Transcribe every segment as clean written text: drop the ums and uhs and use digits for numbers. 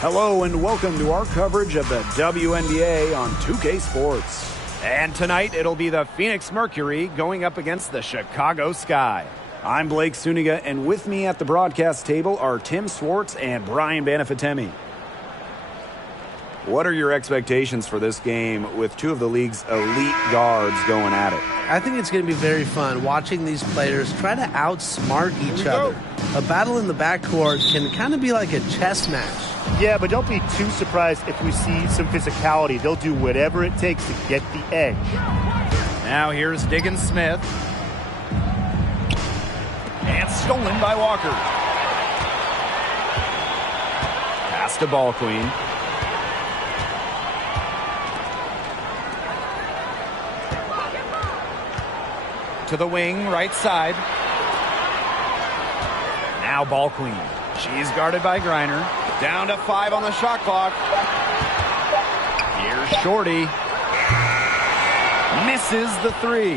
Hello and welcome to our coverage of the WNBA on 2K Sports. And tonight it'll be the Phoenix Mercury going up against the Chicago Sky. I'm Blake Suniga, and with me at the broadcast table are Tim Swartz and Brian Banafitemi. What are your expectations for this game with two of the league's elite guards going at it? I think it's going to be very fun watching these players try to outsmart each other. A battle in the backcourt can kind of be like a chess match. Yeah, but don't be too surprised if we see some physicality. They'll do whatever it takes to get the edge. Now here's Diggins-Smith. And stolen by Walker. Pass to Ball Queen. To the wing, right side. Now Ball Queen. She's guarded by Griner. Down to 5 on the shot clock. Here's Shorty. Misses the 3.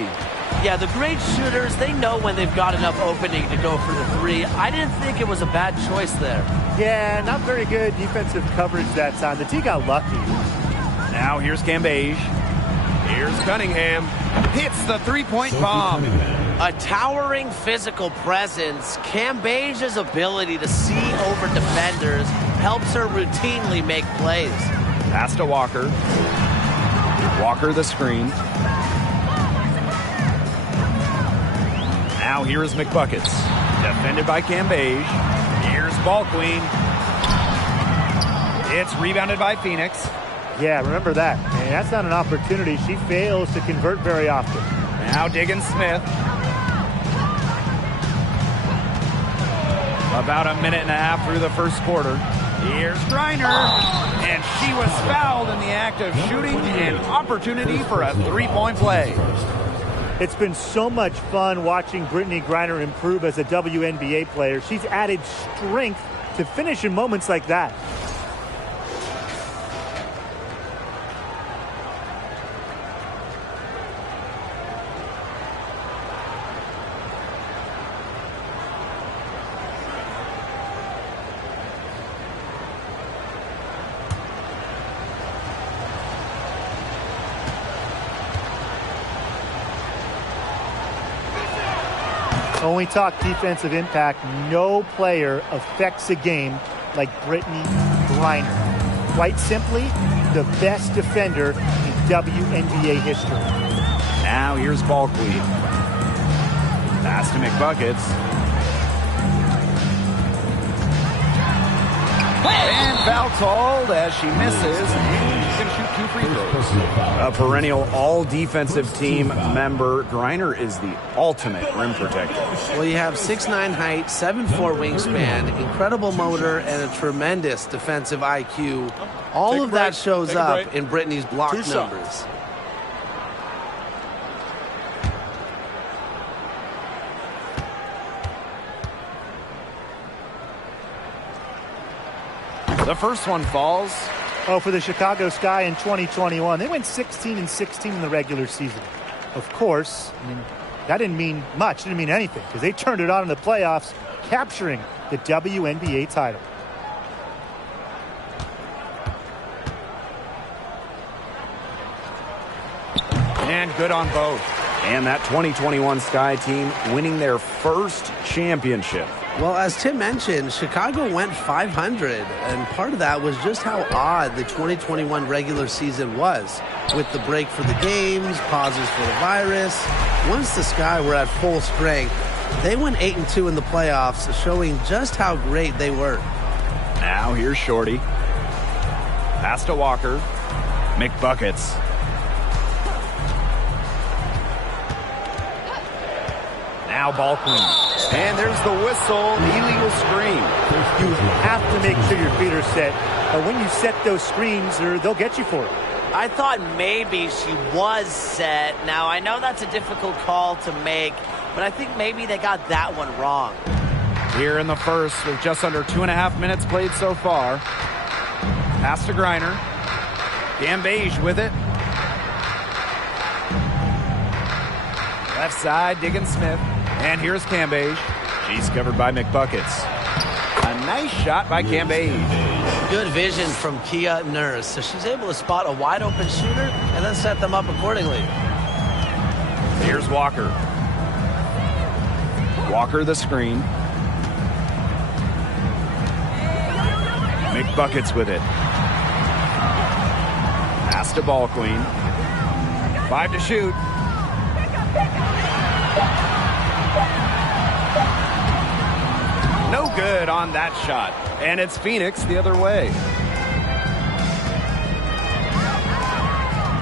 Yeah, the great shooters, they know when they've got enough opening to go for the 3. I didn't think it was a bad choice there. Yeah, not very good defensive coverage that time. The T got lucky. Now here's Cambage. Here's Cunningham. Hits the three-point bomb. A towering physical presence. Cambage's ability to see over defenders helps her routinely make plays. Pass to Walker. Walker the screen. Now here's McBuckets. Defended by Cambage. Here's Ball Queen. It's rebounded by Phoenix. Yeah, remember that. And that's not an opportunity. She fails to convert very often. Now Diggins-Smith. About a minute and a half through the first quarter. Here's Griner. And she was fouled in the act of shooting, an opportunity for a three-point play. It's been so much fun watching Brittany Griner improve as a WNBA player. She's added strength to finish in moments like that. When we talk defensive impact, no player affects a game like Brittany Griner. Quite simply, the best defender in WNBA history. Now here's Ball Queen. Pass to McBuckets. And foul called as she misses. And she's going to shoot 2 free throws. A perennial all-defensive team member, Griner is the ultimate rim protector. Well, you have 6'9" height, 7'4" wingspan, incredible motor, and a tremendous defensive IQ. All of that shows up in Brittany's block numbers. The first one falls. Oh, for the Chicago Sky in 2021, they went 16-16 in the regular season. Of course, I mean, that didn't mean much, didn't mean anything, because they turned it on in the playoffs, capturing the WNBA title. And good on both. And that 2021 Sky team winning their first championship. Well, as Tim mentioned, Chicago went 500, and part of that was just how odd the 2021 regular season was, with the break for the games, pauses for the virus. Once the Sky were at full strength, they went 8-2 in the playoffs, showing just how great they were. Now here's Shorty. Pass to Walker. McBuckets. Now Ball Queen. And there's the whistle, illegal screen. You have to make sure your feet are set. But when you set those screens, they'll get you for it. I thought maybe she was set. Now, I know that's a difficult call to make, but I think maybe they got that one wrong. Here in the first, with just under 2.5 minutes played so far. Pass to Griner. Cambage with it. Left side, Diggins-Smith. And here's Cambage. She's covered by McBuckets. A nice shot by Cambage. Good vision from Kia Nurse. So she's able to spot a wide open shooter and then set them up accordingly. Here's Walker. Walker the screen. McBuckets with it. Pass to Ball Queen. 5 to shoot. No good on that shot. And it's Phoenix the other way.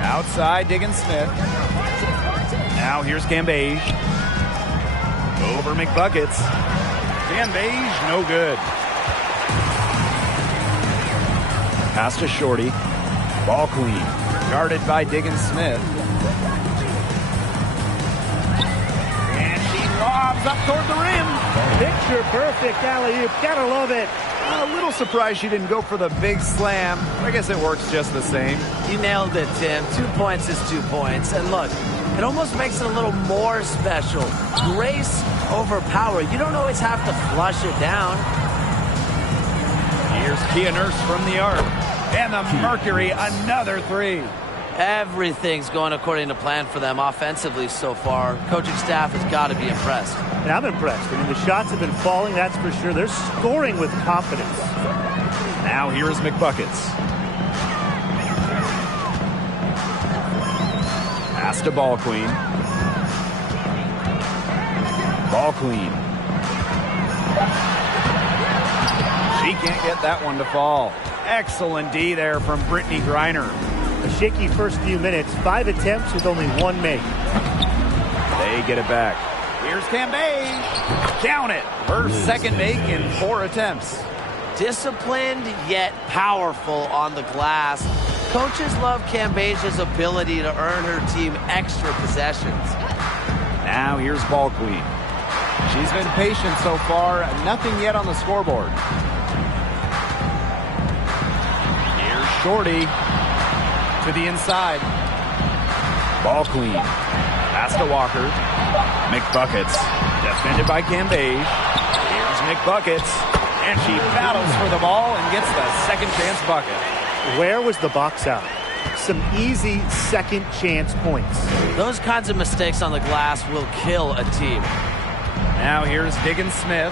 Outside, Diggins Smith. Now here's Cambage. Over McBuckets. Cambage, no good. Pass to Shorty. Ball Queen. Guarded by Diggins Smith. And she lobs up toward the rim. Picture perfect alley-oop. Gotta love it. A little surprised she didn't go for the big slam. I guess it works just the same. You nailed it, Tim. 2 points is 2 points. And look, it almost makes it a little more special. Grace over power. You don't always have to flush it down. Here's Kia Nurse from the arc. And the Mercury, another 3. Everything's going according to plan for them offensively so far. Coaching staff has got to be impressed. And I'm impressed. I mean, the shots have been falling, that's for sure. They're scoring with confidence. Now here is McBuckets. Pass to Ball Queen. Ball Queen. She can't get that one to fall. Excellent D there from Brittany Griner. A shaky first few minutes. 5 attempts with only 1 make. They get it back. Here's Cambage. Count it. Her second make in 4 attempts. Disciplined yet powerful on the glass. Coaches love Cambage's ability to earn her team extra possessions. Now here's Ball Queen. She's been patient so far. Nothing yet on the scoreboard. Here's Shorty to the inside. Ball Queen. Pass to Walker. McBuckets. Defended by Cambage. Here's McBuckets. And she battles for the ball and gets the second chance bucket. Where was the box out? Some easy second chance points. Those kinds of mistakes on the glass will kill a team. Now here's Diggins Smith.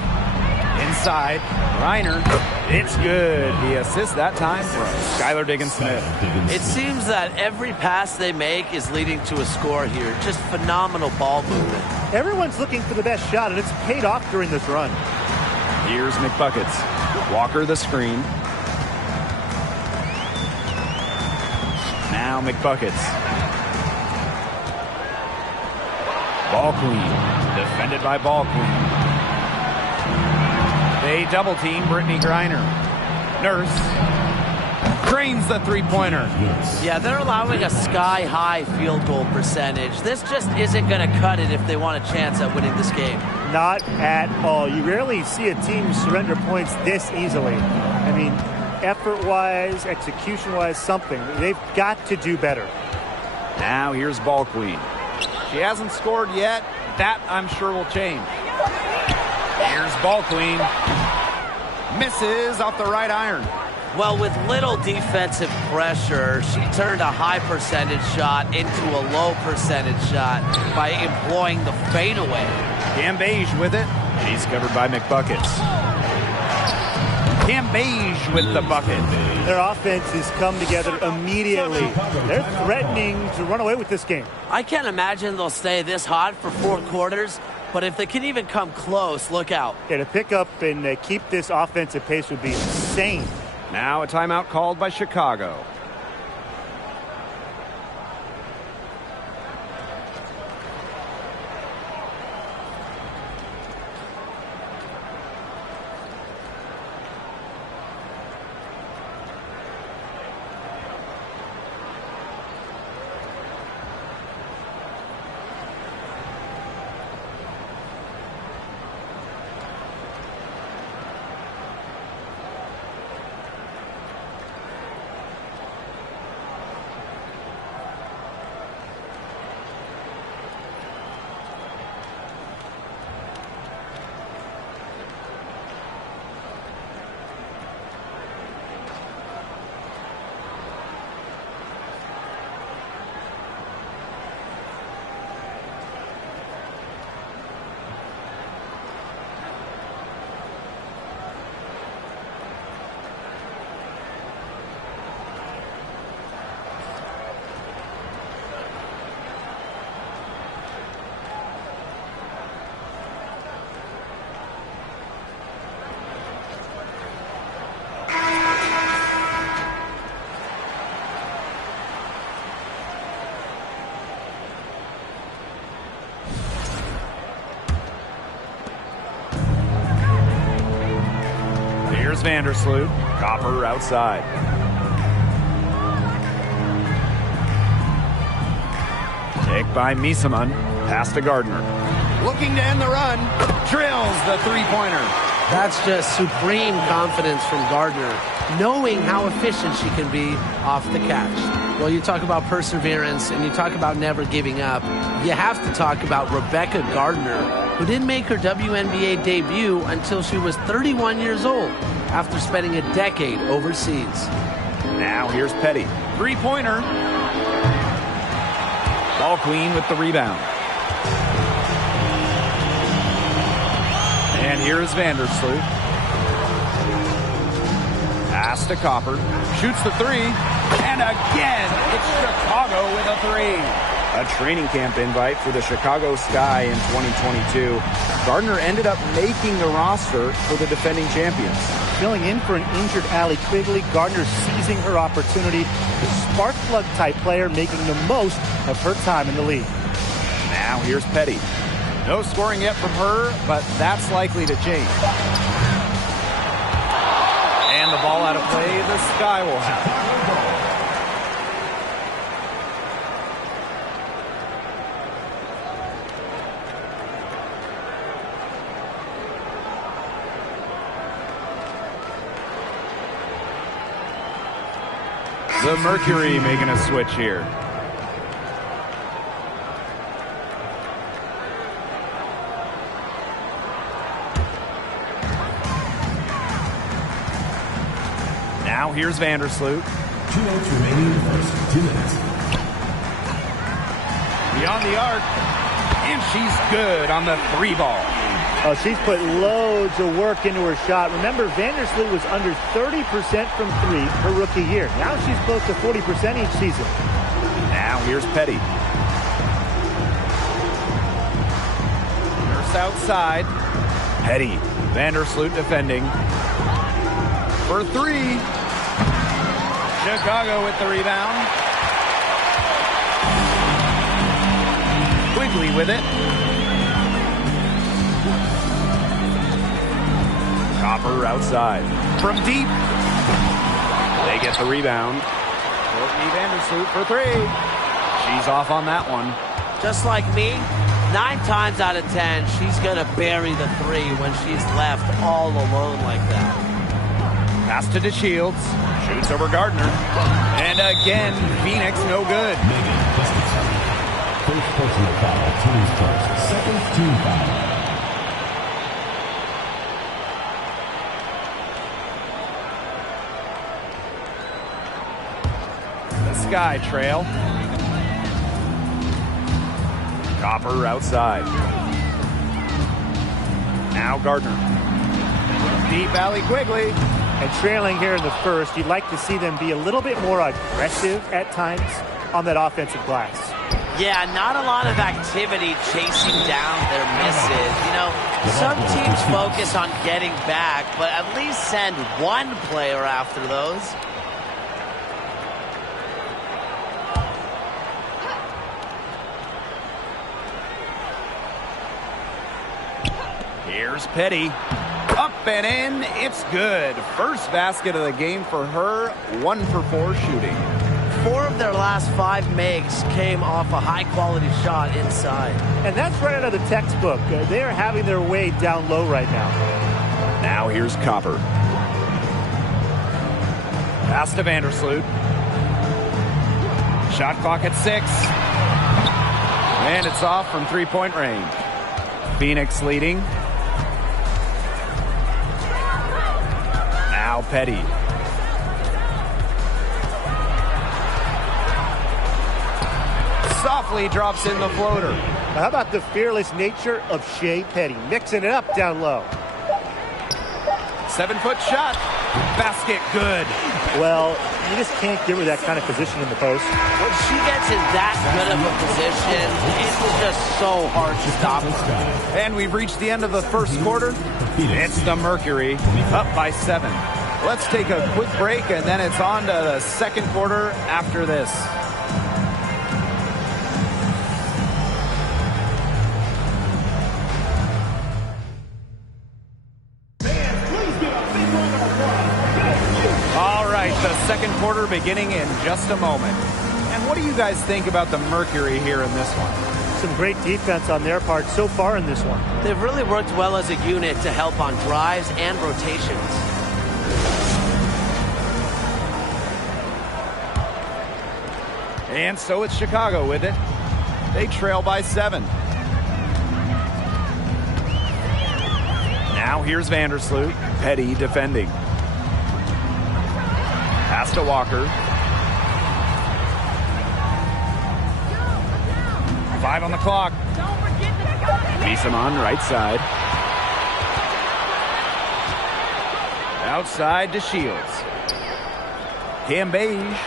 Inside. Reiner. It's good. The assist that time from Skylar Diggins Smith. It seems that every pass they make is leading to a score here. Just phenomenal ball movement. Everyone's looking for the best shot, and it's paid off during this run. Here's McBuckets. Walker the screen. Now McBuckets. Ball Queen. Defended by Ball Queen. They double team Brittany Griner. Nurse drains the three-pointer. Yeah, they're allowing a sky-high field goal percentage. This just isn't going to cut it if they want a chance at winning this game. Not at all. You rarely see a team surrender points this easily. I mean, effort-wise, execution-wise, something. They've got to do better. Now here's Ball Queen. She hasn't scored yet. That, I'm sure, will change. Here's Ball Queen. Misses off the right iron. Well, with little defensive pressure, she turned a high percentage shot into a low percentage shot by employing the fadeaway. Cambage with it. He's covered by McBuckets. Cambage with the bucket. Their offense has come together immediately. They're threatening to run away with this game. I can't imagine they'll stay this hot for 4 quarters, but if they can even come close, look out. Yeah, to pick up and keep this offensive pace would be insane. Now a timeout called by Chicago. Here's Vandersloot. Copper outside. Take by Misaman. Pass to Gardner. Looking to end the run. Drills the three-pointer. That's just supreme confidence from Gardner, knowing how efficient she can be off the catch. Well, you talk about perseverance and you talk about never giving up. You have to talk about Rebecca Gardner, who didn't make her WNBA debut until she was 31 years old after spending a decade overseas. Now here's Petty. Three-pointer. Ball queen with the rebound. And here's Vandersloot. Pass to Copper. Shoots the three. And again, it's Chicago with a three. A training camp invite for the Chicago Sky in 2022. Gardner ended up making the roster for the defending champions. Filling in for an injured Allie Quigley, Gardner seizing her opportunity. The spark plug type player making the most of her time in the league. Now here's Petty. No scoring yet from her, but that's likely to change. And the ball out of play, the Sky will have it. The Mercury making a switch here. Now here's Vandersloot. 2 minutes remaining in the first. 2 minutes. Beyond the arc. And she's good on the three ball. Oh, she's put loads of work into her shot. Remember, Vandersloot was under 30% from three her rookie year. Now she's close to 40% each season. Now here's Petty. Nurse outside. Petty. Vandersloot defending. For three. Chicago with the rebound. Quigley with it. Copper outside. From deep. They get the rebound. Courtney Vandersloot for three. She's off on that one. Just like me, 9 times out of 10, she's going to bury the three when she's left all alone like that. Pass to DeShields. Shoots over Gardner. And again, Phoenix no good. Megan Gustafson. First personal foul. Team's first. Second team foul. The Sky trail. Copper outside. Now Gardner. Deep alley Quigley. And trailing here in the first, you'd like to see them be a little bit more aggressive at times on that offensive glass. Yeah, not a lot of activity chasing down their misses. You know, some teams focus on getting back, but at least send one player after those. Here's Petty. Up and in. It's good. First basket of the game for her. 1 for 4 shooting. 4 of their last 5 makes came off a high-quality shot inside. And that's right out of the textbook. They are having their way down low right now. Now here's Copper. Pass to Vandersloot. Shot clock at 6. And it's off from three-point range. Phoenix leading. Now Petty. Softly drops in the floater. Now, how about the fearless nature of Shea Petty? Mixing it up down low. 7-foot shot. Basket good. Well, you just can't give her that kind of position in the post. When she gets in that good of a position, it's just so hard to stop her. And we've reached the end of the first quarter. It's the Mercury up by 7. Let's take a quick break, and then it's on to the second quarter after this. second quarter beginning in just a moment. And what do you guys think about the Mercury here in this one? Some great defense on their part so far in this one. They've really worked well as a unit to help on drives and rotations. And so it's Chicago with it. They trail by 7. Now here's Vandersloot. Petty defending. Pass to Walker. 5 on the clock. Bissamon right side. Outside to Shields. Cambage.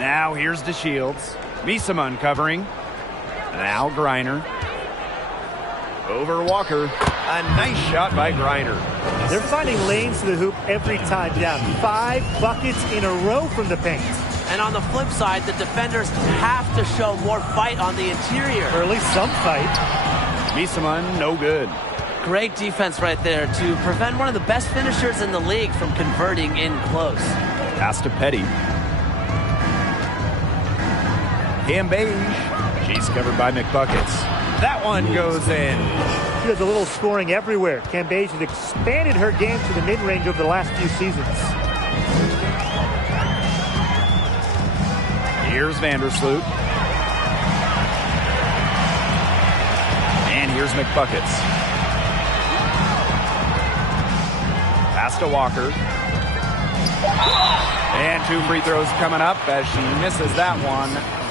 Now here's to Shields. Bissamon covering. Now Griner. Over Walker. A nice shot by Griner. They're finding lanes to the hoop every time down. 5 buckets in a row from the paint. And on the flip side, the defenders have to show more fight on the interior. Or at least some fight. Bissamon, no good. Great defense right there to prevent one of the best finishers in the league from converting in close. Pass to Petty. Cambage. She's covered by McBuckets. That one goes in. She has a little scoring everywhere. Cambage has expanded her game to the mid-range over the last few seasons. Here's Vandersloot. And here's McBuckets. Pass to Walker. And 2 free throws coming up as she misses that one.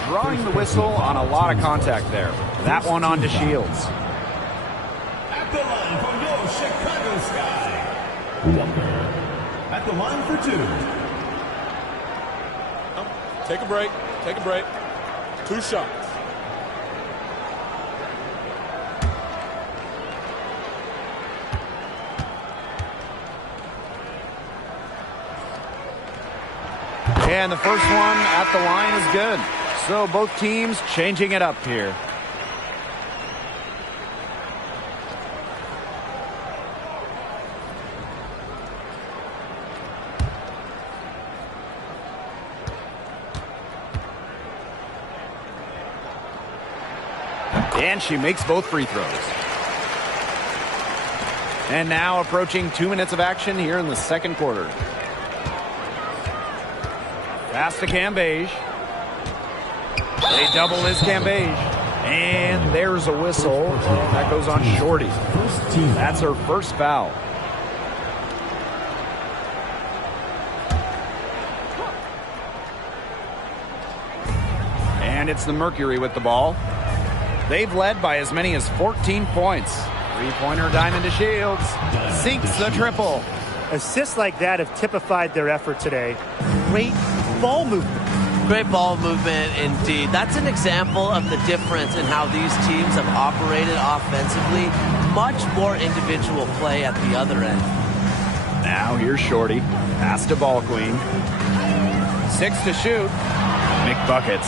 Drawing the whistle on a lot of contact there. That one on to Shields. At the line from your Chicago Sky, Walker. At the line for 2. Take a break. Take a break. 2 shots. And the first one at the line is good. So both teams changing it up here. And she makes both free throws. And now approaching 2 minutes of action here in the second quarter. Pass to Cambage. They double his Cambage. And there's a whistle. That goes on Shorty. That's her first foul. And it's the Mercury with the ball. They've led by as many as 14 points. Three-pointer diamond to Shields. Sinks the triple. Assists like that have typified their effort today. Great ball movement. Great ball movement indeed. That's an example of the difference in how these teams have operated offensively. Much more individual play at the other end. Now here's Shorty. Pass to Ball Queen. 6 to shoot. McBuckets.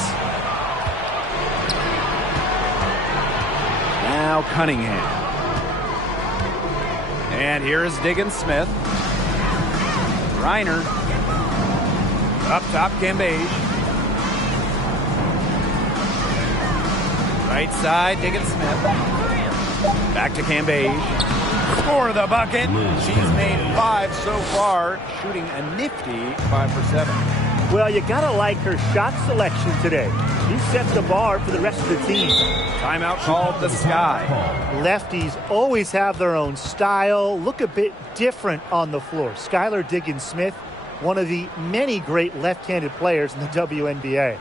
Now Cunningham. And here is Diggins Smith. Reiner. Up top, Cambage. Right side, Diggins Smith. Back to Cambage. For the bucket. She's made 5 so far, shooting a nifty 5 for 7. Well, you gotta like her shot selection today. She sets the bar for the rest of the team. Timeout called the Sky. Lefties always have their own style, look a bit different on the floor. Skylar Diggins Smith, one of the many great left-handed players in the WNBA.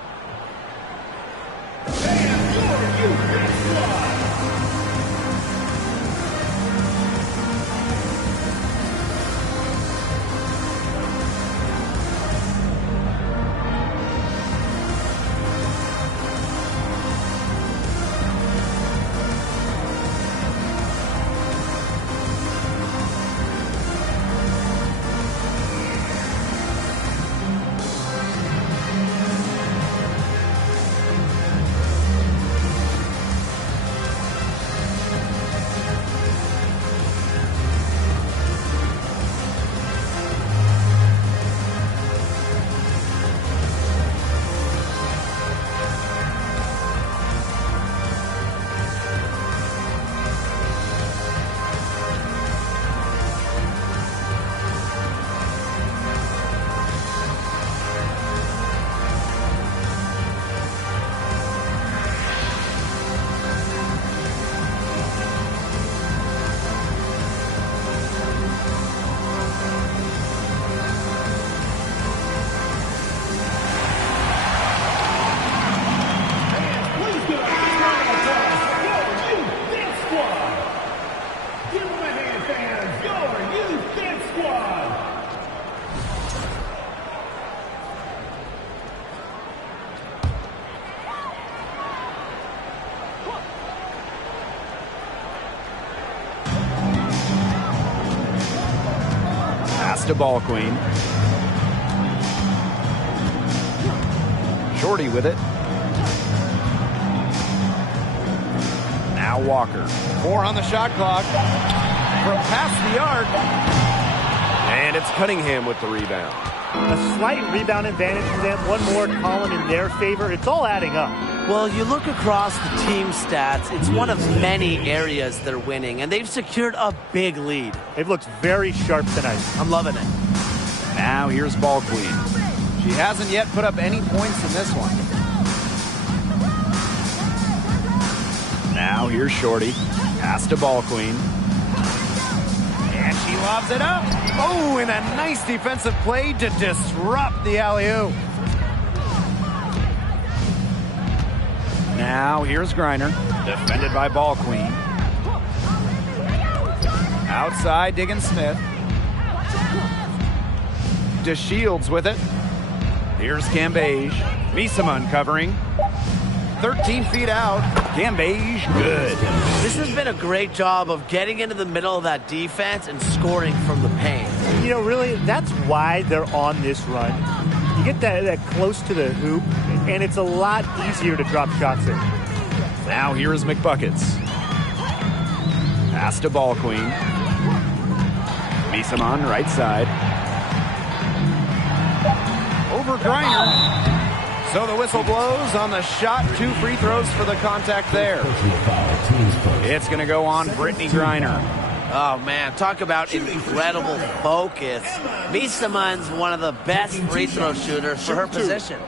to Ball Queen. Shorty with it. Now Walker. 4 on the shot clock. From past the arc. And it's Cunningham with the rebound. A slight rebound advantage for them. One more column in their favor. It's all adding up. Well, you look across the team stats, it's one of many areas they're winning, and they've secured a big lead. They've looked very sharp tonight. I'm loving it. Now here's Ball Queen. She hasn't yet put up any points in this one. Now here's Shorty. Pass to Ball Queen. And she lobs it up. Oh, and a nice defensive play to disrupt the alley-oop. Now here's Griner. Defended by Ball Queen. Outside, Diggin Smith. DeShields with it. Here's Cambage. Misamun covering. 13 feet out. Cambage, good. This has been a great job of getting into the middle of that defense and scoring from the paint. You know, really, that's why they're on this run. You get that close to the hoop, and it's a lot easier to drop shots in. Now here is McBuckets. Pass to Ball Queen. Misamun, right side. Over Griner. So the whistle blows on the shot. 2 free throws for the contact there. It's going to go on Brittany Griner. Oh, man, talk about incredible focus. Misamun's one of the best free throw shooters for her position.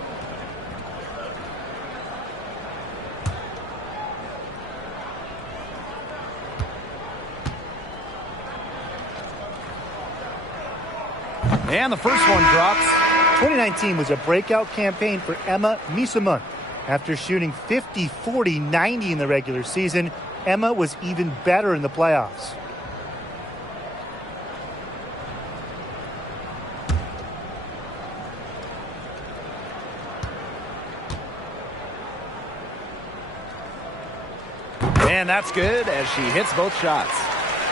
And the first one drops. 2019 was a breakout campaign for Emma Misamun. After shooting 50, 40, 90 in the regular season, Emma was even better in the playoffs. And that's good as she hits both shots.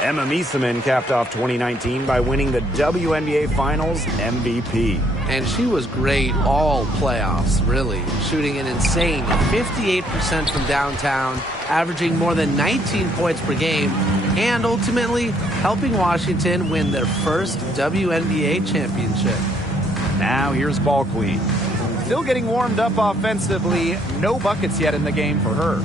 Emma Misamun capped off 2019 by winning the WNBA Finals MVP. And she was great all playoffs, really. Shooting an insane 58% from downtown, averaging more than 19 points per game, and ultimately helping Washington win their first WNBA championship. Now here's Ball Queen. Still getting warmed up offensively. No buckets yet in the game for her.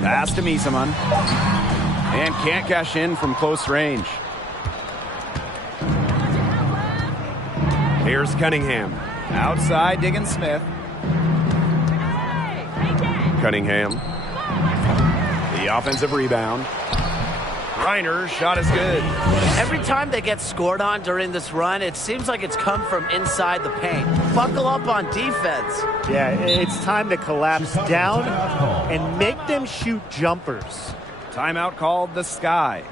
Pass to Misamun. And can't cash in from close range. Here's Cunningham. Outside, Diggin Smith. Cunningham. The offensive rebound. Reiner's shot is good. Every time they get scored on during this run, it seems like it's come from inside the paint. Buckle up on defense. Yeah, it's time to collapse down and make them shoot jumpers. Timeout called the Sky.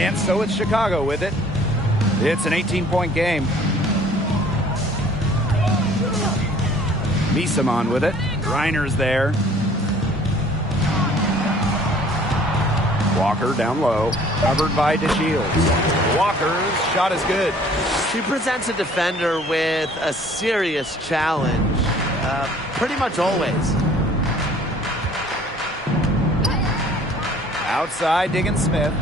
And so it's Chicago with it. It's an 18-point game. Misamon with it. Griner's there. Walker down low, covered by DeShields. Walker's shot is good. She presents a defender with a serious challenge, pretty much always. Outside, Diggin Smith.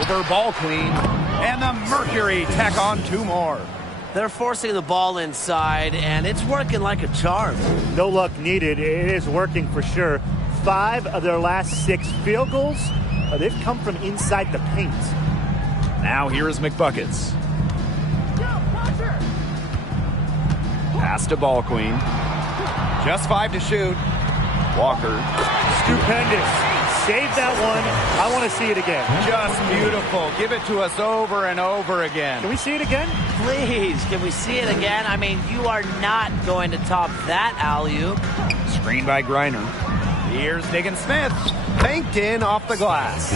Over Ball Queen. And the Mercury tack on 2 more. They're forcing the ball inside, and it's working like a charm. No luck needed. It is working for sure. 5 of their last 6 field goals, they've come from inside the paint. Now here is McBuckets. Pass to Ball Queen. Just 5 to shoot. Walker. Stupendous. Save that one. I want to see it again. Just beautiful. Give it to us over and over again. Can we see it again? Please, can we see it again? I mean, you are not going to top that alley-oop. Screen by Griner. Here's Diggin Smith. Banked in off the glass.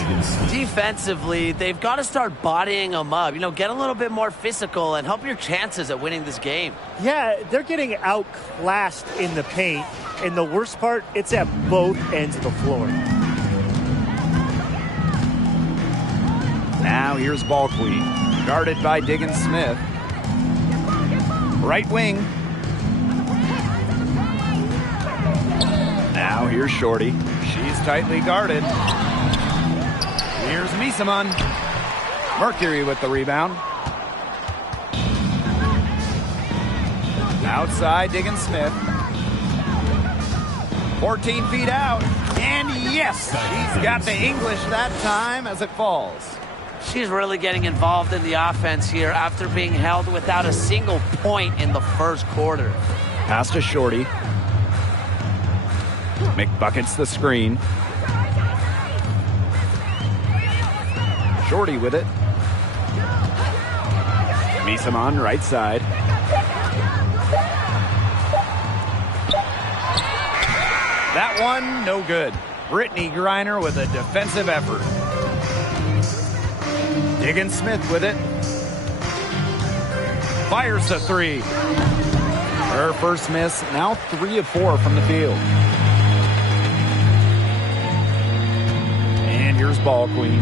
Defensively, they've got to start bodying them up. You know, get a little bit more physical and help your chances at winning this game. Yeah, they're getting outclassed in the paint. And the worst part, it's at both ends of the floor. Now here's Ball Queen. Guarded by Diggin Smith. Right wing. Now here's Shorty. She's tightly guarded. Here's Misamon. Mercury with the rebound. Outside, Diggin Smith. 14 feet out. And yes, she's got the English that time as it falls. She's really getting involved in the offense here after being held without a single point in the first quarter. Pass to Shorty. McBuckets the screen. Shorty with it. Misamon right side. That one, no good. Brittany Griner with a defensive effort. Diggin Smith with it. Fires the 3. Her first miss, now 3 of 4 from the field. And here's Ball Queen.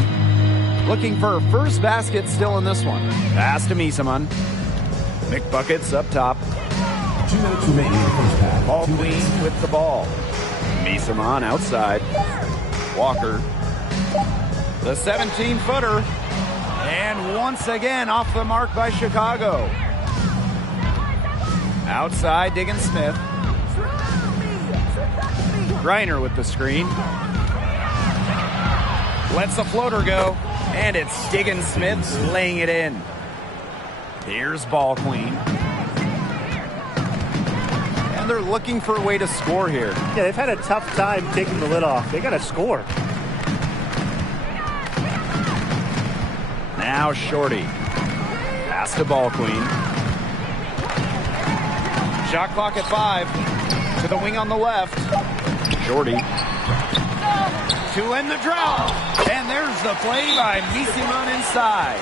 Looking for her first basket still in this one. Pass to Misamon. McBuckets up top. 2 minutes remaining in the first half. Ball Queen with the ball. Misamon outside. Walker. The 17-footer. And once again off the mark by Chicago. Outside, Diggin Smith. Griner with the screen. Lets the floater go. And it's Diggin Smith laying it in. Here's Ball Queen. And they're looking for a way to score here. Yeah, they've had a tough time taking the lid off. They got to score. Now Shorty. Pass to Ball Queen. Shot clock at 5. To the wing on the left. Shorty. To end the drought. And there's the play by Misamon inside.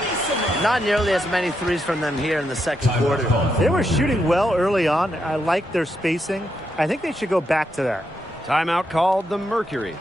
Not nearly as many threes from them here in the second quarter. They were shooting well early on. I like their spacing. I think they should go back to that. Timeout called the Mercury.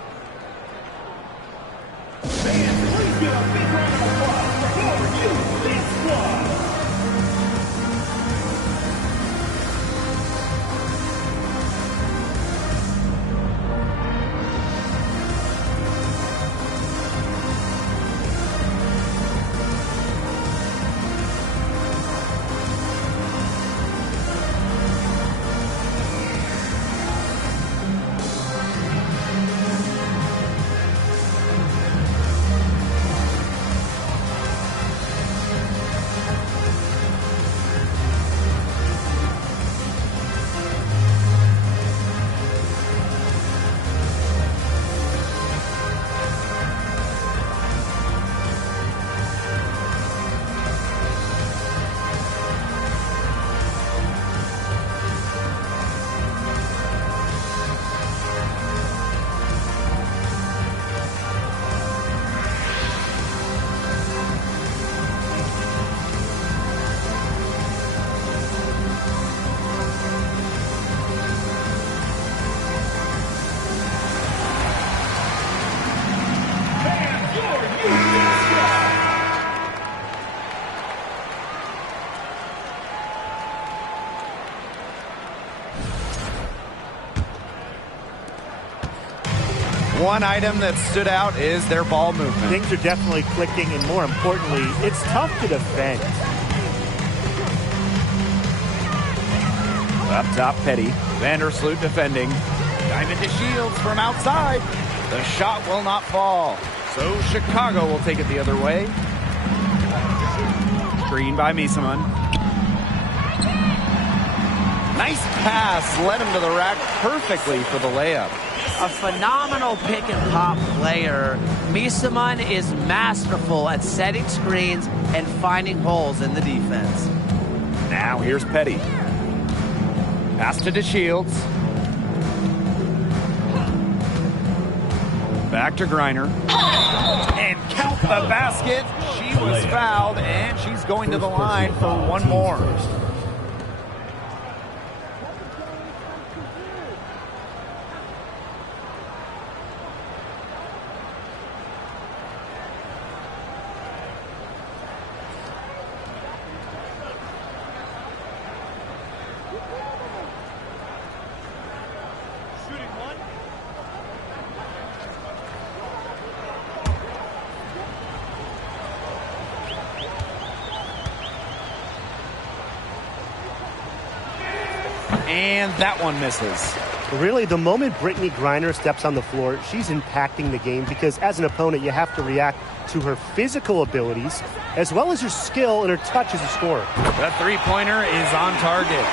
One item that stood out is their ball movement. Things are definitely clicking, and more importantly, it's tough to defend. Up top, Petty. Vandersloot defending. Diamond to Shields from outside. The shot will not fall. So Chicago will take it the other way. Screen by Miesemann. Nice pass. Led him to the rack perfectly for the layup. A phenomenal pick and pop player. Miesemann is masterful at setting screens and finding holes in the defense. Now here's Petty. Pass to DeShields. Back to Griner. And count the basket. She was fouled, and she's going to the line for one more. And that one misses. Really, the moment Brittany Griner steps on the floor, she's impacting the game because as an opponent, you have to react to her physical abilities as well as her skill and her touch as a scorer. The three-pointer is on target.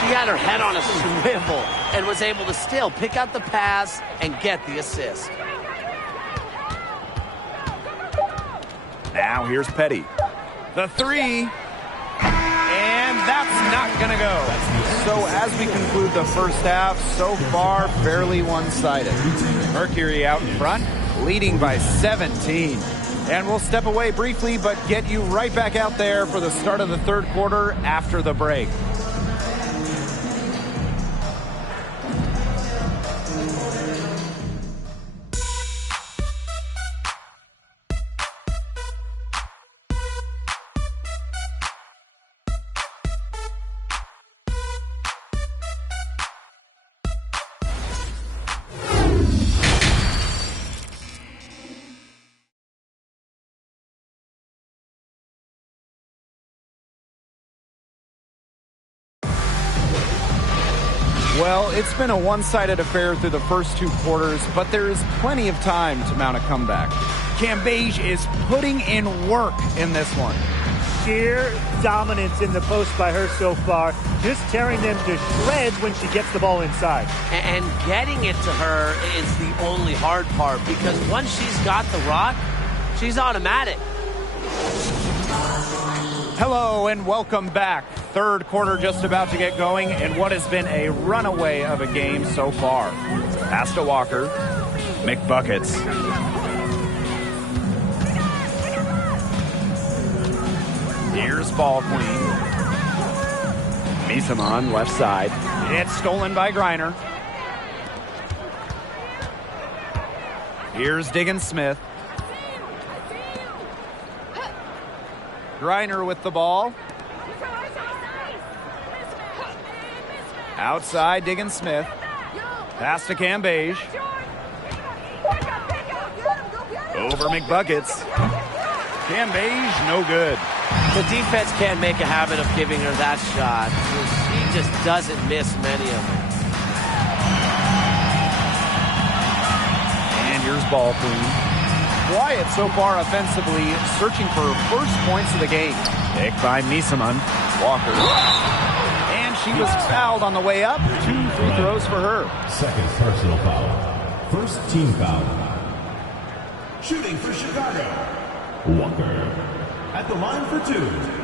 She had her head on a swivel and was able to still pick out the pass and get the assist. Now here's Petty. The three. And that's not going to go. So as we conclude the first half, so far fairly one-sided. Mercury out in front, leading by 17. And we'll step away briefly, but get you right back out there for the start of the third quarter after the break. Well, it's been a one-sided affair through the first two quarters, but there is plenty of time to mount a comeback. Cambage is putting in work in this one. Sheer dominance in the post by her so far, just tearing them to shreds when she gets the ball inside. And getting it to her is the only hard part because once she's got the rock, she's automatic. Hello and welcome back. Third quarter just about to get going in what has been a runaway of a game so far. Pass to Walker. McBuckets. Here's ball queen. Miesemann left side. It's stolen by Griner. Here's Diggins Smith. Griner with the ball. Outside, Diggins Smith. Pass to Cambage. Over McBuckets. Cambage, no good. The defense can't make a habit of giving her that shot. She just doesn't miss many of them. And here's ball queen. Quiet so far offensively, searching for her first points of the game. Picked by Miesemann. Walker. And she was fouled on the way up. 2 free throws for her. Second personal foul. First team foul. Shooting for Chicago. Walker. At the line for 2.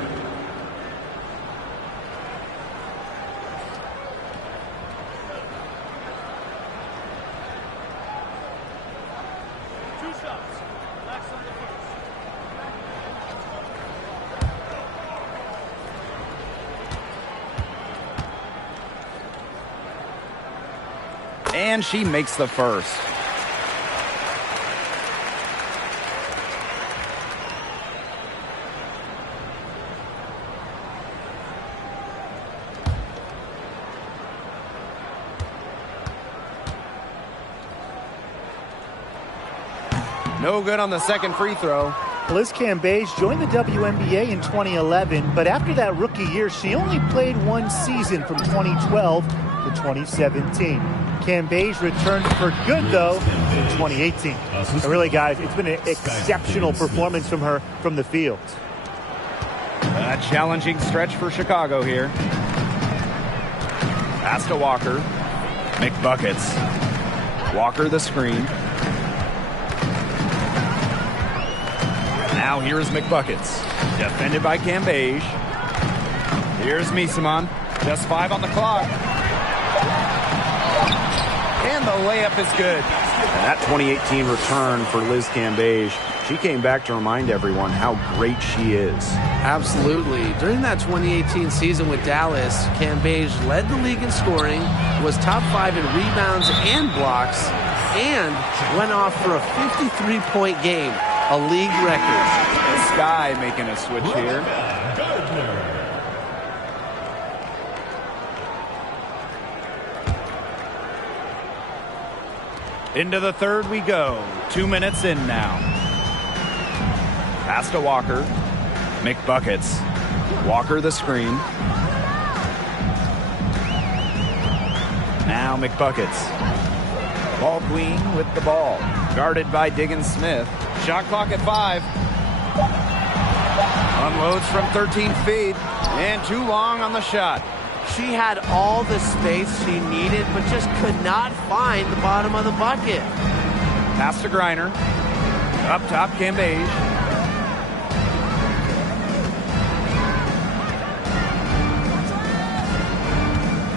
And she makes the first. No good on the second free throw. Liz Cambage joined the WNBA in 2011, but after that rookie year, she only played one season from 2012 to 2017. Cambage returned for good, though, in 2018. And really, guys, it's been an exceptional performance from her from the field. A challenging stretch for Chicago here. Pass to Walker. McBuckets. Walker the screen. Now here's McBuckets. Defended by Cambage. Here's Misamon. Just 5 on the clock. And the layup is good. And that 2018 return for Liz Cambage, she came back to remind everyone how great she is. Absolutely. During that 2018 season with Dallas, Cambage led the league in scoring, was top 5 in rebounds and blocks, and went off for a 53-point game, a league record. The Sky making a switch here. Into the third we go. 2 minutes in now. Pass to Walker. McBuckets. Walker the screen. Now McBuckets. Ball queen with the ball. Guarded by Diggins Smith. Shot clock at 5. Unloads from 13 feet. And too long on the shot. She had all the space she needed, but just could not find the bottom of the bucket. Pass to Griner. Up top, Cambage.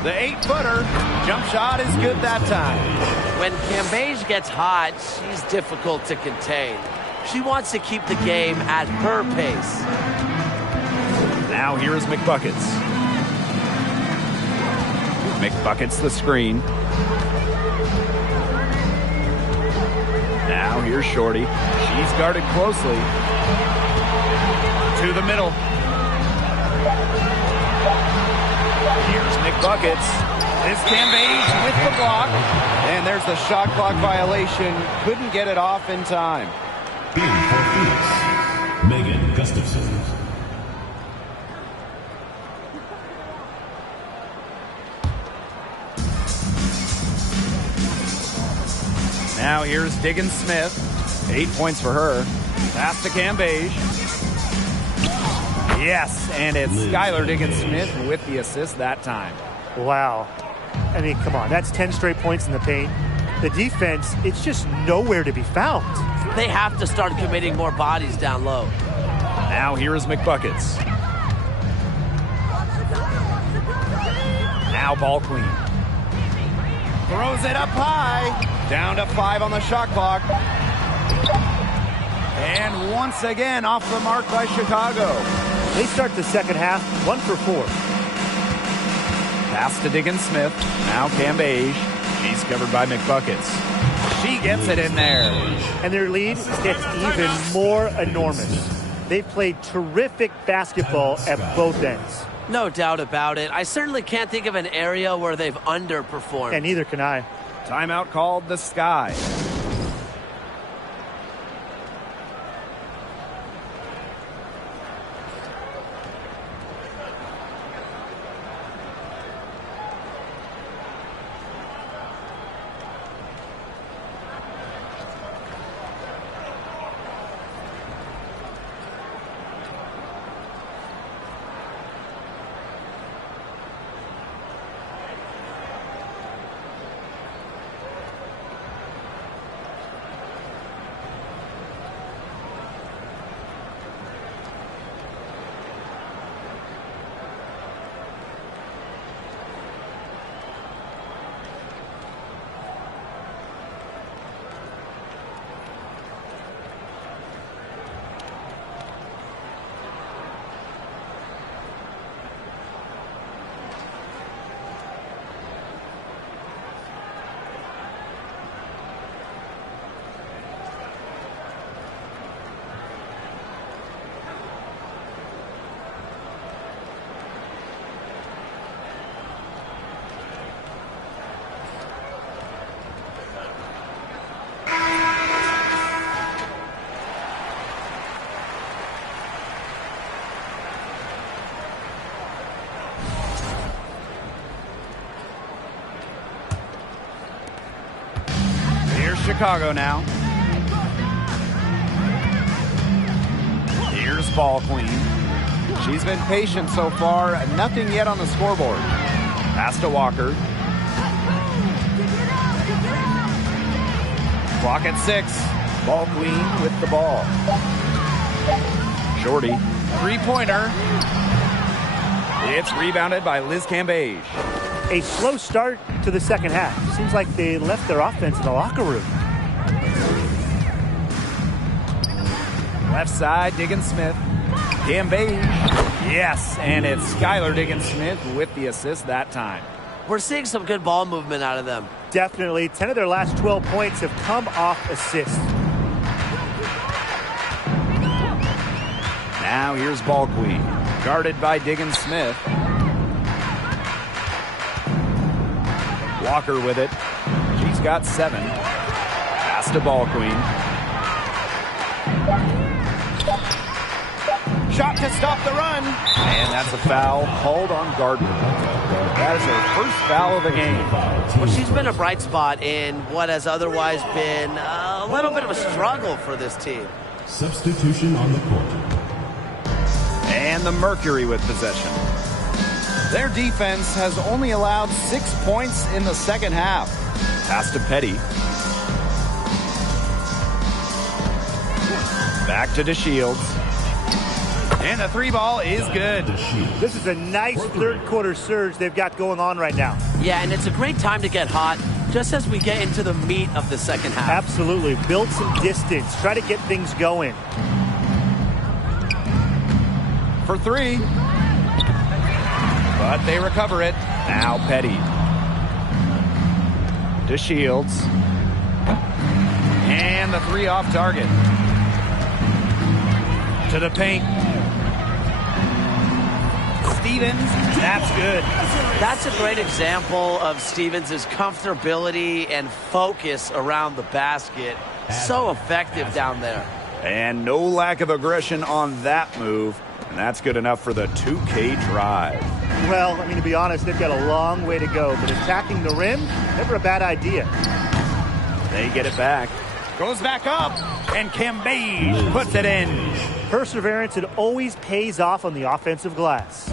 The 8-footer. Jump shot is good that time. When Cambage gets hot, she's difficult to contain. She wants to keep the game at her pace. Now here's McBuckets. McBuckets the screen. Now here's Shorty. She's guarded closely. To the middle. Here's McBuckets. This Cambage with the block. And there's the shot clock violation. Couldn't get it off in time. In for Phoenix, Megan Gustafson. Now here's Diggins Smith. 8 points for her. Pass to Cambage. Yes, and it's Skylar Diggins Smith with the assist that time. Wow. I mean, come on. That's 10 straight points in the paint. The defense, it's just nowhere to be found. They have to start committing more bodies down low. Now here is McBuckets. Now ball queen. Throws it up high. Down to 5 on the shot clock. And once again off the mark by Chicago. They start the second half 1 for 4. Pass to Diggins Smith. Now Cambage. She's covered by McBuckets. She gets it in there. And their lead gets even more enormous. They've played terrific basketball at both ends. No doubt about it. I certainly can't think of an area where they've underperformed. And neither can I. Timeout called the Sky. Chicago now. Here's Ball Queen. She's been patient so far. Nothing yet on the scoreboard. Pass to Walker. Clock at 6. Ball Queen with the ball. Shorty. Three-pointer. It's rebounded by Liz Cambage. A slow start to the second half. Seems like they left their offense in the locker room. Left side, Diggins-Smith. Cambage. Yes, and it's Skylar Diggins-Smith with the assist that time. We're seeing some good ball movement out of them. Definitely. 10 of their last 12 points have come off assists. Now here's Ball Queen. Guarded by Diggins-Smith. Walker with it. She's got 7. Pass to Ball Queen. Shot to stop the run. And that's a foul called on Gardner. That is her first foul of the game. Well, she's been a bright spot in what has otherwise been a little bit of a struggle for this team. Substitution on the court. And the Mercury with possession. Their defense has only allowed 6 points in the second half. Pass to Petty. Back to DeShields. And the 3-ball is good. This is a nice third quarter surge they've got going on right now. Yeah, and it's a great time to get hot just as we get into the meat of the second half. Absolutely. Build some distance. Try to get things going. For 3. But they recover it. Now Petty. DeShields. And the 3 off target. To the paint. Stevens, that's good. That's a great example of Stevens' comfortability and focus around the basket. So effective down there. And no lack of aggression on that move. And that's good enough for the 2K drive. Well, I mean, to be honest, they've got a long way to go, but attacking the rim, never a bad idea. They get it back. Goes back up, and Cambage puts it in. Perseverance, it always pays off on the offensive glass.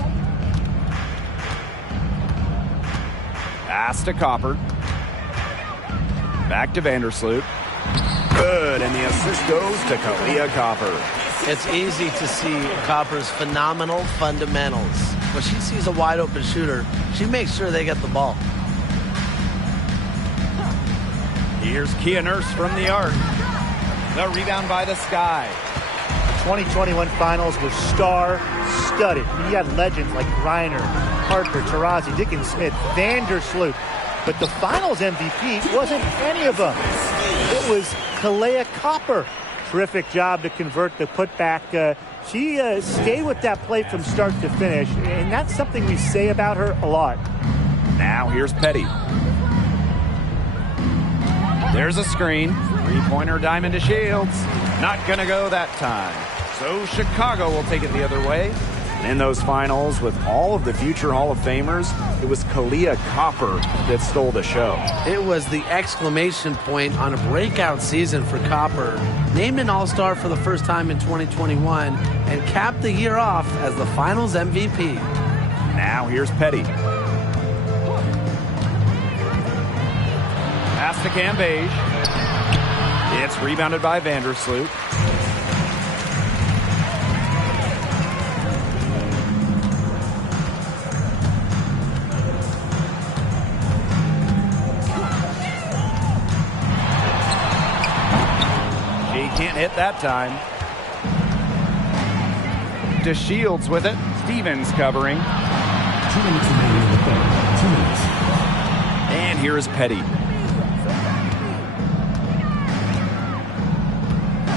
Pass to Copper. Back to Vandersloot. Good, and the assist goes to Kalia Copper. It's easy to see Copper's phenomenal fundamentals. When she sees a wide open shooter, she makes sure they get the ball. Here's Kia Nurse from the arc. The rebound by the Sky. The 2021 finals were star-studded. I mean, you had legends like Griner, Parker, Taurasi, Diggins-Smith, Vandersloot. But the finals MVP wasn't any of them. It was Kalia Copper. Terrific job to convert the putback. She stayed with that play from start to finish, and that's something we say about her a lot. Now here's Petty. There's a screen. Three-pointer diamond to Shields. Not going to go that time. So Chicago will take it the other way. And in those finals, with all of the future Hall of Famers, it was Kalia Copper that stole the show. It was the exclamation point on a breakout season for Copper. Named an All-Star for the first time in 2021 and capped the year off as the finals MVP. Now here's Petty. Pass to Cambage. It's rebounded by Vandersloot. Can't hit that time. DeShields with it. Stevens covering. 2 minutes remaining in the third. 2 minutes. And here is Petty.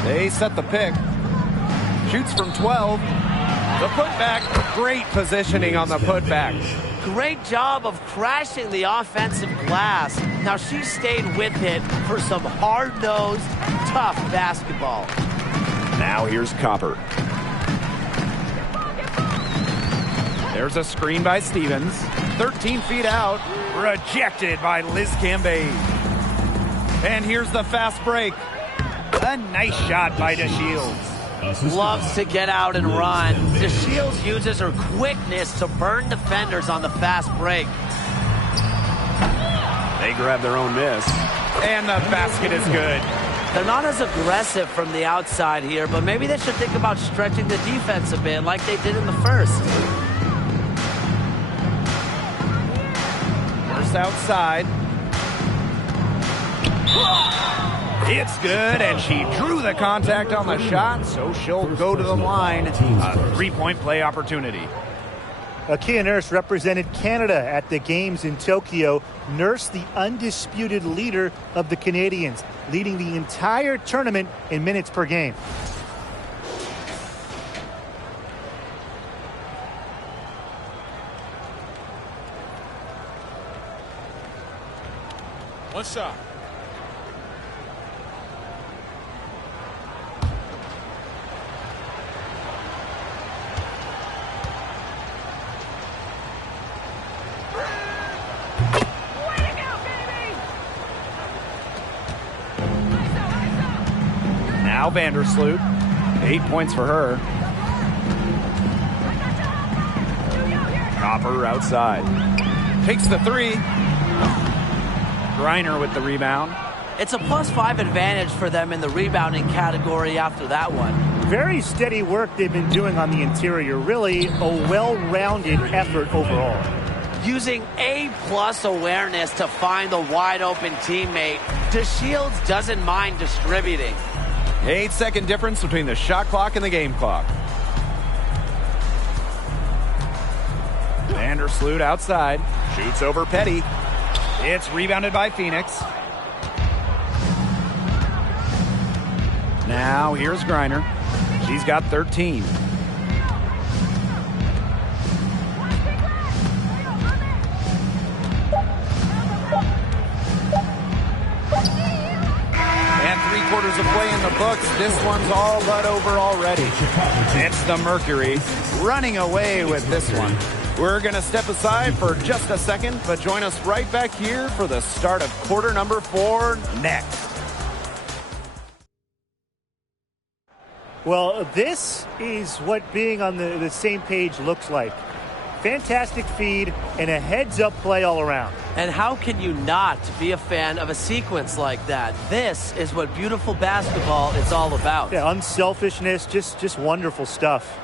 They set the pick. Shoots from 12. The putback. Great positioning on the putback. Great job of crashing the offensive glass. Now she stayed with it for some hard-nosed, tough basketball. Now here's Copper. There's a screen by Stevens. 13 feet out. Rejected by Liz Cambage. And here's the fast break. A nice shot by DeShields. Loves to get out and run. DeShields uses her quickness to burn defenders on the fast break. They grab their own miss. And the basket is good. They're not as aggressive from the outside here, but maybe they should think about stretching the defense a bit like they did in the first. First outside. It's good, and she drew the contact on the shot, so she'll go to the line. A three-point play opportunity. Kia Nurse represented Canada at the games in Tokyo. Nurse, the undisputed leader of the Canadians, leading the entire tournament in minutes per game. One shot. Now Vandersloot. 8 points for her. Copper outside. Takes the three. Griner with the rebound. It's a +5 advantage for them in the rebounding category after that one. Very steady work they've been doing on the interior. Really a well-rounded effort overall. Using A+ awareness to find the wide-open teammate, DeShields doesn't mind distributing. 8-second difference between the shot clock and the game clock. Vandersloot outside. Shoots over Petty. It's rebounded by Phoenix. Now here's Griner. She's got 13. And 3/4 of play in the books. This one's all but over already. It's the Mercury running away with this one. We're going to step aside for just a second, but join us right back here for the start of quarter number 4 next. Well, this is what being on the same page looks like. Fantastic feed and a heads-up play all around. And how can you not be a fan of a sequence like that? This is what beautiful basketball is all about. Yeah, unselfishness, just wonderful stuff.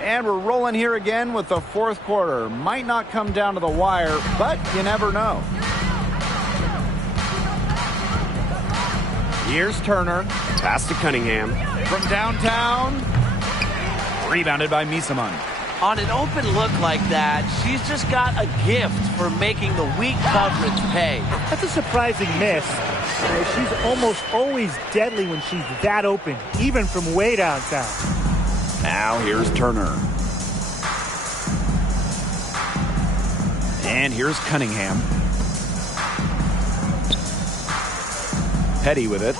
And we're rolling here again with the fourth quarter. Might not come down to the wire, but you never know. Here's Turner. Pass to Cunningham. From downtown. Rebounded by Misaman. On an open look like that, she's just got a gift for making the weak coverage pay. That's a surprising miss. She's almost always deadly when she's that open, even from way downtown. Now here's Turner. And here's Cunningham. Petty with it.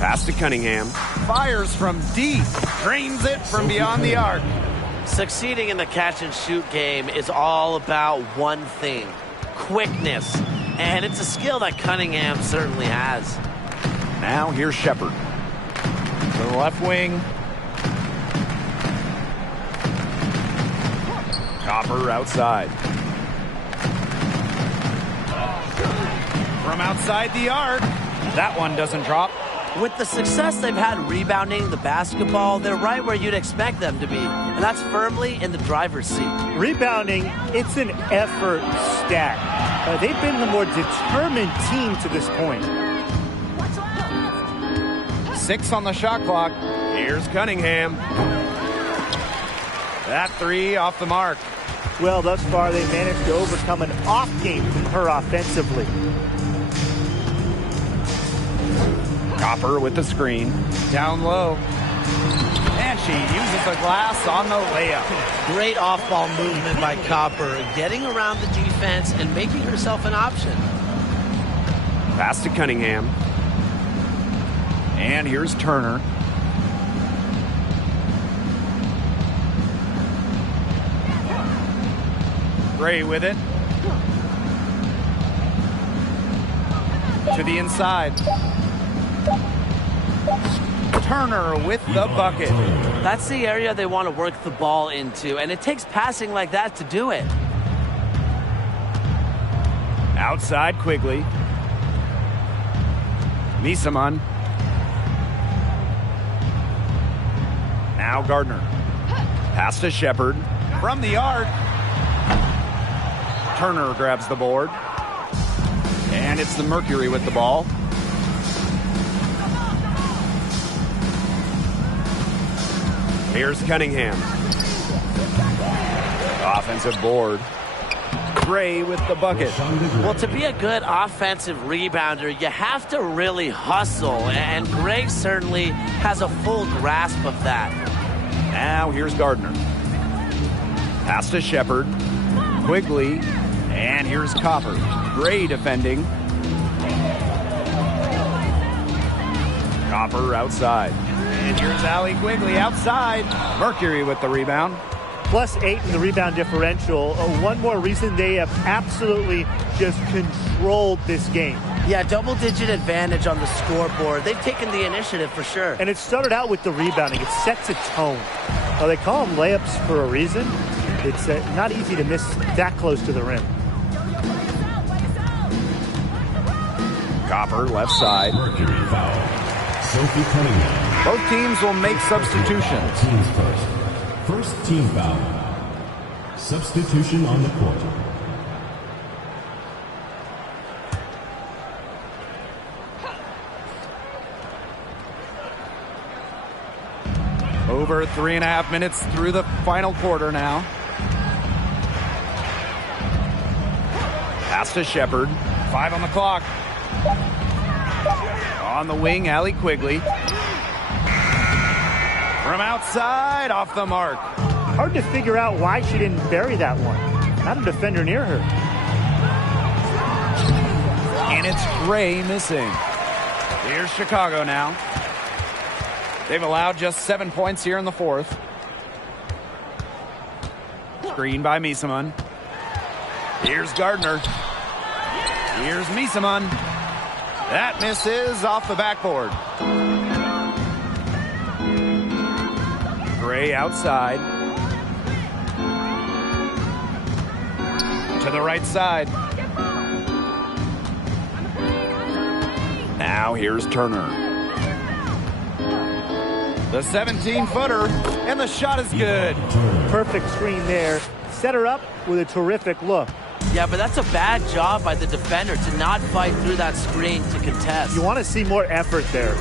Pass to Cunningham. Fires from deep. Drains it from beyond the arc. Succeeding in the catch-and-shoot game is all about one thing: quickness. And it's a skill that Cunningham certainly has. Now here's Shepard. To the left wing. Copper outside. From outside the arc. That one doesn't drop. With the success they've had rebounding the basketball, they're right where you'd expect them to be. And that's firmly in the driver's seat. Rebounding, it's an effort stat. They've been the more determined team to this point. 6 on the shot clock. Here's Cunningham. That three off the mark. Well, thus far, they managed to overcome an off game from her offensively. Copper with the screen. Down low. And she uses the glass on the layup. Great off-ball movement by Copper, getting around the defense and making herself an option. Pass to Cunningham. And here's Turner. Gray with it. To the inside. Turner with the bucket. That's the area they want to work the ball into, and it takes passing like that to do it. Outside Quigley. Misaman. Now Gardner. Pass to Shepard. From the arc. Turner grabs the board. And it's the Mercury with the ball. Here's Cunningham. Offensive board. Gray with the bucket. Well, to be a good offensive rebounder, you have to really hustle, and Gray certainly has a full grasp of that. Now here's Gardner. Pass to Shepard. Quigley. And here's Copper. Gray defending. Copper outside. And here's Allie Quigley outside. Mercury with the rebound. +8 in the rebound differential. One more reason they have absolutely just controlled this game. Yeah, double-digit advantage on the scoreboard. They've taken the initiative for sure. And it started out with the rebounding. It sets a tone. Well, they call them layups for a reason. It's not easy to miss that close to the rim. Copper left side. Mercury foul. Sophie Cunningham. Both teams will make substitutions. Teams first. First team foul. Substitution on the court. Over 3.5 minutes through the final quarter now. Pass to Shepard. 5 on the clock. On the wing, Allie Quigley. From outside, off the mark. Hard to figure out why she didn't bury that one. Not a defender near her. And it's Gray missing. Here's Chicago now. They've allowed just 7 points here in the fourth. Screen by Misaman. Here's Gardner. Here's Misaman. That misses off the backboard. Gray outside. To the right side. Now here's Turner. The 17-footer, and the shot is good. Perfect screen there. Set her up with a terrific look. Yeah, but that's a bad job by the defender to not fight through that screen to contest. You want to see more effort there.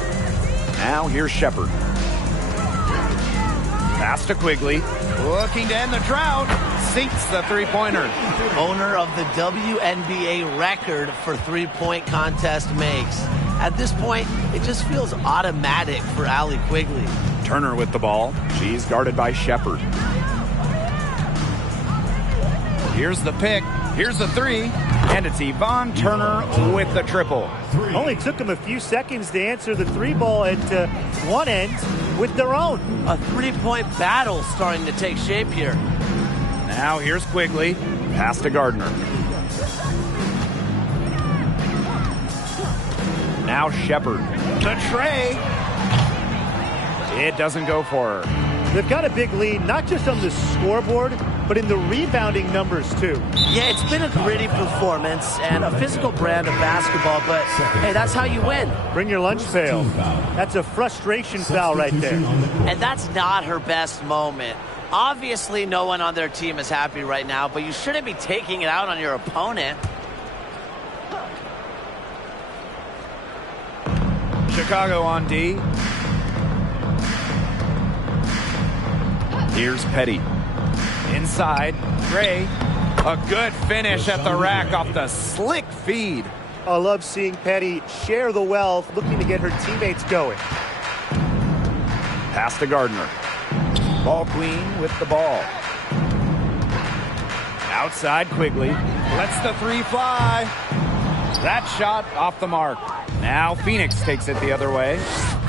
Now here's Shepard. Pass to Quigley. Looking to end the drought. Sinks the three-pointer. Owner of the WNBA record for three-point contest makes. At this point, it just feels automatic for Allie Quigley. Turner with the ball. She's guarded by Shepard. Here's the pick. Here's the three. And it's Yvonne Turner with the triple. Only took him a few seconds to answer the three ball at one end with their own. A three-point battle starting to take shape here. Now here's Quigley. Pass to Gardner. Now Shepard. To Trey. It doesn't go for her. They've got a big lead, not just on the scoreboard, but in the rebounding numbers, too. Yeah, it's been a gritty performance and a physical brand of basketball, but, hey, that's how you win. Bring your lunch pail. That's a frustration foul right there. And that's not her best moment. Obviously, no one on their team is happy right now, but you shouldn't be taking it out on your opponent. Chicago on D. Here's Petty. Inside, Gray. A good finish at the rack off the slick feed. I love seeing Petty share the wealth, looking to get her teammates going. Pass to Gardner. Ball queen with the ball. Outside Quigley. Lets the three fly. That shot off the mark. Now Phoenix takes it the other way.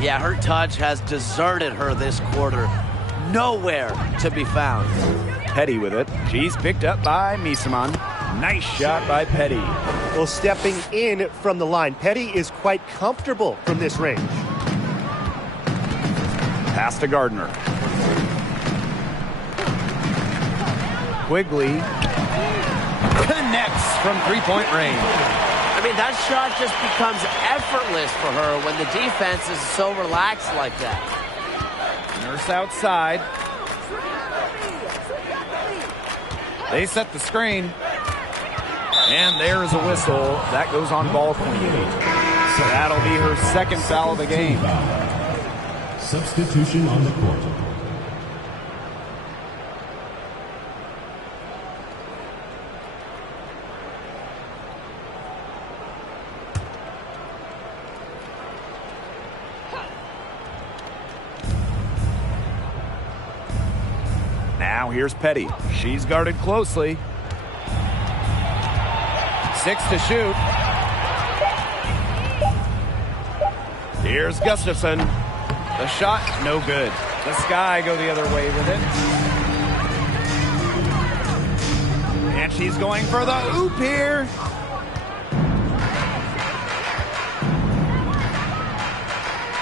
Yeah, her touch has deserted her this quarter. nowhere to be found. Petty with it. She's picked up by Misaman. Nice shot by Petty. Well, stepping in from the line, Petty is quite comfortable from this range. Pass to Gardner. Quigley connects from three-point range. I mean, that shot just becomes effortless for her when the defense is so relaxed like that. Nurse outside. They set the screen. And there's a whistle. That goes on ball queen. So that'll be her second foul of the game. Substitution on the court. Now here's Petty. She's guarded closely. 6 to shoot. Here's Gustafson. The shot, no good. The Sky go the other way with it. And she's going for the oop here.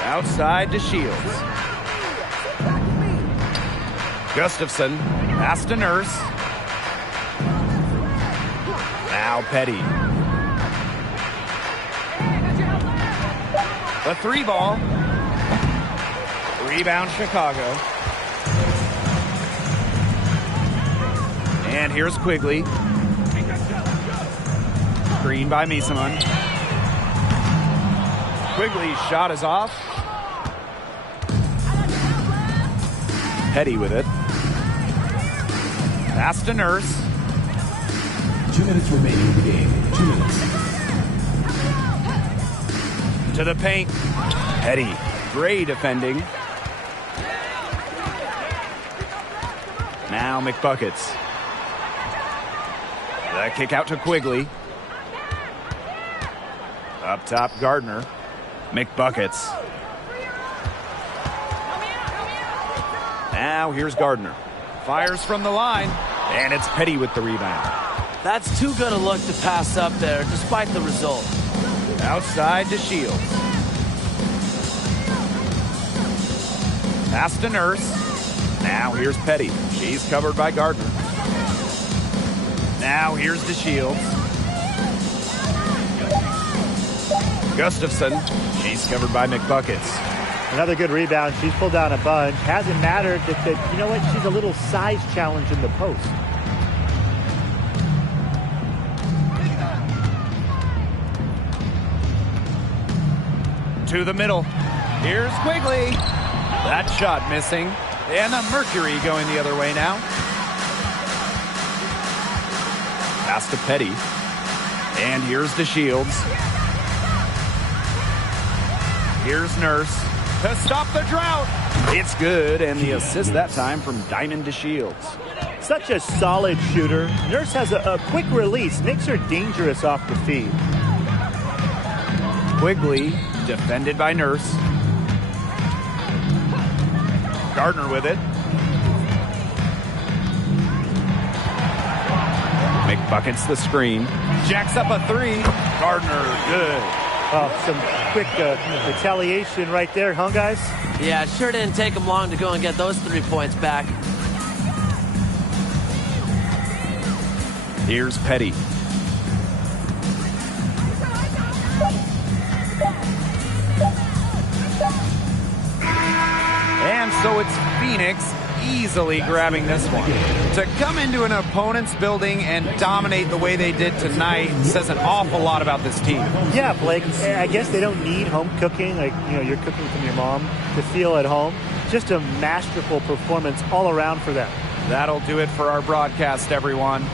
Outside to Shields. Gustafson, pass to Nurse. Now Petty. The three ball. Rebound Chicago. And here's Quigley. Screen by Misaman. Quigley's shot is off. Petty with it. Pass to Nurse. 2 minutes remaining in the game. 2 minutes. To the paint. Petty. Great defending. Now McBuckets. The kick out to Quigley. Up top, Gardner. McBuckets. Now here's Gardner. Fires from the line. And it's Petty with the rebound. That's too good a look to pass up there, despite the result. Outside to Shields. Pass to Nurse. Now here's Petty. She's covered by Gardner. Now here's to Shields. Gustafson. She's covered by McBuckets. Another good rebound. She's pulled down a bunch. Hasn't mattered that, you know what? She's a little size challenge in the post. To the middle. Here's Quigley. That shot missing. And the Mercury going the other way now. Pass to Petty. And here's the Shields. Here's Nurse to stop the drought. It's good, and the assist that time from Diamond to Shields. Such a solid shooter. Nurse has a quick release, makes her dangerous off the feed. Quigley, defended by Nurse. Gardner with it. McBuckets the screen. Jacks up a three. Gardner, good. Oh, some quick retaliation right there, huh, guys? Yeah, it sure didn't take them long to go and get those 3 points back. Here's Petty. And so it's Phoenix easily grabbing this one. To come into an opponent's building and dominate the way they did tonight says an awful lot about this team. Yeah, Blake, I guess they don't need home cooking, like, you're cooking from your mom, to feel at home. Just a masterful performance all around for them. That'll do it for our broadcast, everyone.